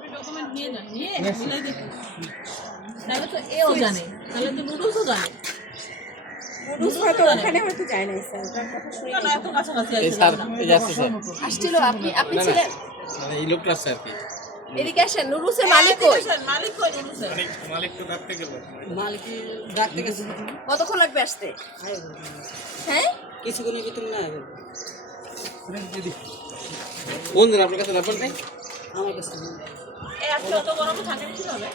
আপনি ডকুমেন্ট নিয়ে যান, নিয়ে মিলাই দেখুন। তাহলে তো এও জানে, তাহলে তো নুডলসও জানে। নুডলস হয়তো ওখানে হয়তো যায় না স্যার, ওটার কথা শুনে না এত কাছাকাছি এই স্যার এই যে আছে স্যার আসছিল। আপনি ছিলেন মানে এই লোকটা আছে আর কি এদিকে আসেন। নুডলসের মালিক কই? মালিক কই নুডলসের? মালিক তো ডাকতে গেল মালিক ডাকতে গেছে। কতক্ষণ লাগবে আসতে? হ্যাঁ কিছুক্ষণের ভিতরে না হবে কোন দিন আপনার কাছে রাখবেন নাই আমার কাছে। এই আজকে অত গরম থাকে কিভাবে?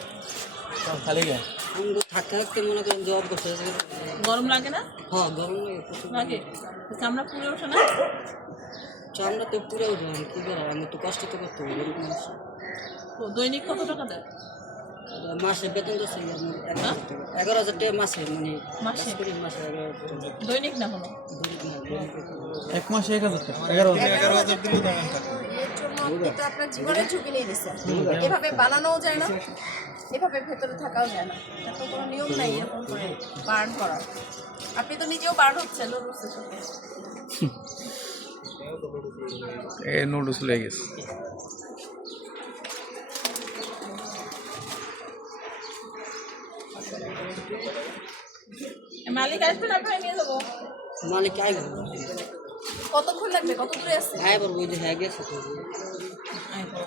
খালি গায়ে আমি থাকতে থাকতে মনে করেন জব করতে গরম লাগে না? হ্যাঁ গরম লাগে প্রচুর। লাগে। চামড়া পুড়ে ওঠে না? চামড়া তো পুরো উঠে, আমি কী করার, আমি তো কষ্ট তো করতে হবে গরিব মানুষ। তো দৈনিক কত টাকা দেয়? মাসে বেতন তো সেই 11,000 টাকা মাসে, মানে মাসে? মাসে 11,000 টাকা। দৈনিক না কোনো? গরিব না, গরিব না। এক মাসে 1,000 টাকা 11,000 দিলে তো এর জন্য আপনি তো আপনার জীবনের ঝুঁকি নিয়ে নিছেন। এভাবে বানানোও যায় না, এভাবে ভেতরে থাকাও যায় না। এত কোনো নিয়ম নাই এরকম করে বার্ন করার। আপনি তো নিজেও বার্ন হচ্ছেন নুডলসের সাথে। এই নুডলস লেগে গেছে মালিক আসবেন, আপনাকে নিয়ে যাবো। মালিক আইব, কতক্ষণ লাগবে? কত দূরে আছে? আইবার বই যে হ্যাঁ গেছে তো। আইবো।